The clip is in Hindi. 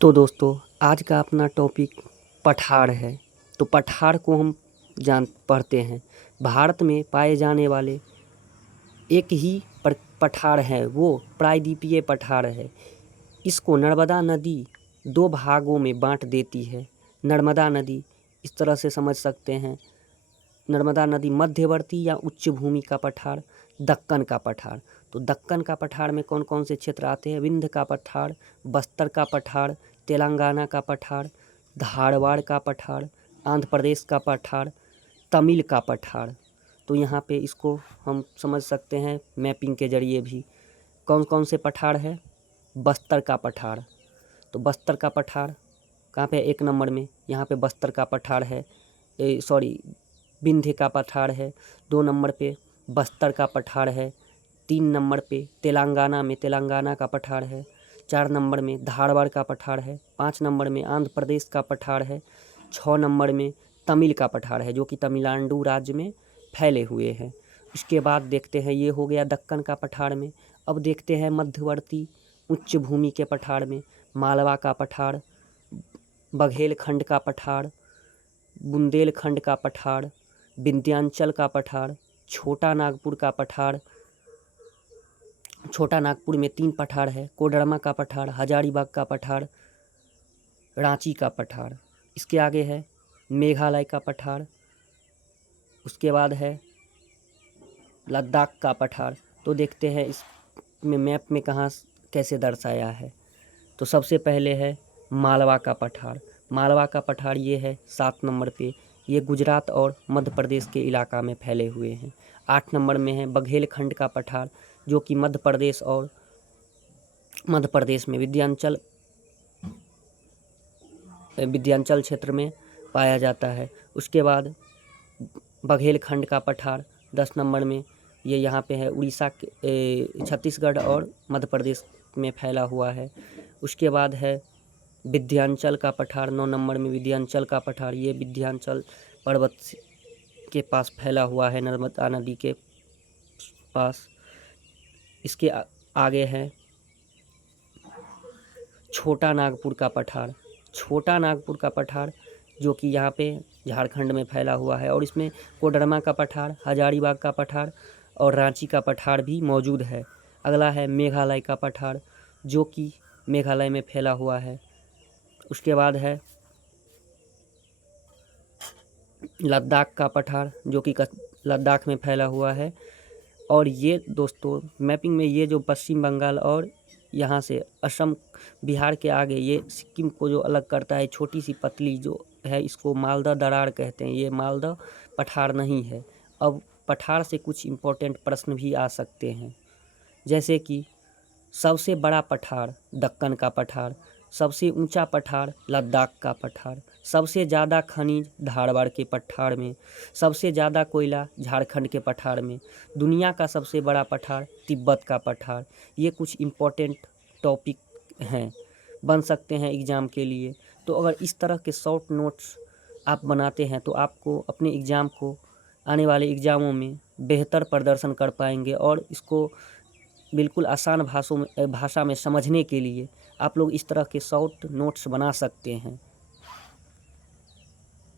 तो दोस्तों आज का अपना टॉपिक पठार है। तो पठार को हम पढ़ते हैं। भारत में पाए जाने वाले एक ही पठार है, वो प्रायद्वीपीय पठार है। इसको नर्मदा नदी दो भागों में बांट देती है। नर्मदा नदी इस तरह से समझ सकते हैं, नर्मदा नदी मध्यवर्ती या उच्च भूमि का पठार, दक्कन का पठार। तो दक्कन का पठार में कौन कौन से क्षेत्र आते हैं? विंध्य का पठार, बस्तर का पठार, तेलंगाना का पठार, धारवाड़ का पठार, आंध्र प्रदेश का पठार, तमिल का पठार। तो यहाँ पे इसको हम समझ सकते हैं मैपिंग के जरिए भी। कौन कौन से पठार है? बस्तर का पठार। तो बस्तर का पठार कहाँ पे? 1 नंबर में यहाँ पे बस्तर का पठार है। विंध्य का पठार है। 2 नंबर पे बस्तर का पठार है। 3 नंबर पे तेलंगाना में तेलंगाना का पठार है। 4 नंबर में धारवाड़ का पठार है। 5 नंबर में आंध्र प्रदेश का पठार है। 6 नंबर में तमिल का पठार है, जो कि तमिलनाडु राज्य में फैले हुए हैं। इसके बाद देखते हैं, ये हो गया दक्कन का पठार में। अब देखते हैं मध्यवर्ती उच्च भूमि के पठार में। मालवा का पठार, बघेलखंड का पठार, बुंदेलखंड का पठार, विंध्याचल का पठार, छोटा नागपुर का पठार। छोटा नागपुर में 3 पठार है। कोडरमा का पठार, हजारीबाग का पठार, रांची का पठार। इसके आगे है मेघालय का पठार। उसके बाद है लद्दाख का पठार। तो देखते हैं इसमें मैप में कहाँ कैसे दर्शाया है। तो सबसे पहले है मालवा का पठार। मालवा का पठार ये है 7 नंबर पे। ये गुजरात और मध्य प्रदेश के इलाका में फैले हुए हैं। 8 नंबर में है बघेलखंड का पठार, जो कि मध्य प्रदेश और मध्य प्रदेश में विंध्याचल क्षेत्र में पाया जाता है। उसके बाद बघेलखंड का पठार 10 नंबर में, ये यहाँ पे है उड़ीसा के छत्तीसगढ़ और मध्य प्रदेश में फैला हुआ है। उसके बाद है विंध्याचल का पठार 9 नंबर में। विंध्याचल का पठार ये विंध्याचल पर्वत के पास फैला हुआ है, नर्मदा नदी के पास। इसके आगे है छोटा नागपुर का पठार। छोटा नागपुर का पठार जो कि यहाँ पे झारखंड में फैला हुआ है, और इसमें कोडरमा का पठार, हजारीबाग का पठार और रांची का पठार भी मौजूद है। अगला है मेघालय का पठार, जो कि मेघालय में फैला हुआ है। उसके बाद है लद्दाख का पठार, जो कि लद्दाख में फैला हुआ है। और ये दोस्तों मैपिंग में ये जो पश्चिम बंगाल और यहाँ से असम, बिहार के आगे ये सिक्किम को जो अलग करता है, छोटी सी पतली जो है, इसको मालदा दरार कहते हैं। ये मालदा पठार नहीं है। अब पठार से कुछ इम्पोर्टेंट प्रश्न भी आ सकते हैं, जैसे कि सबसे बड़ा पठार दक्कन का पठार, सबसे ऊंचा पठार लद्दाख का पठार, सबसे ज़्यादा खनिज धारवाड़ के पठार में, सबसे ज़्यादा कोयला झारखंड के पठार में, दुनिया का सबसे बड़ा पठार तिब्बत का पठार। ये कुछ इम्पोर्टेंट टॉपिक हैं, बन सकते हैं एग्ज़ाम के लिए। तो अगर इस तरह के शॉर्ट नोट्स आप बनाते हैं तो आपको अपने एग्ज़ाम को, आने वाले एग्ज़ामों में बेहतर प्रदर्शन कर पाएंगे। और इसको बिल्कुल आसान भाषा में समझने के लिए आप लोग इस तरह के शॉर्ट नोट्स बना सकते हैं।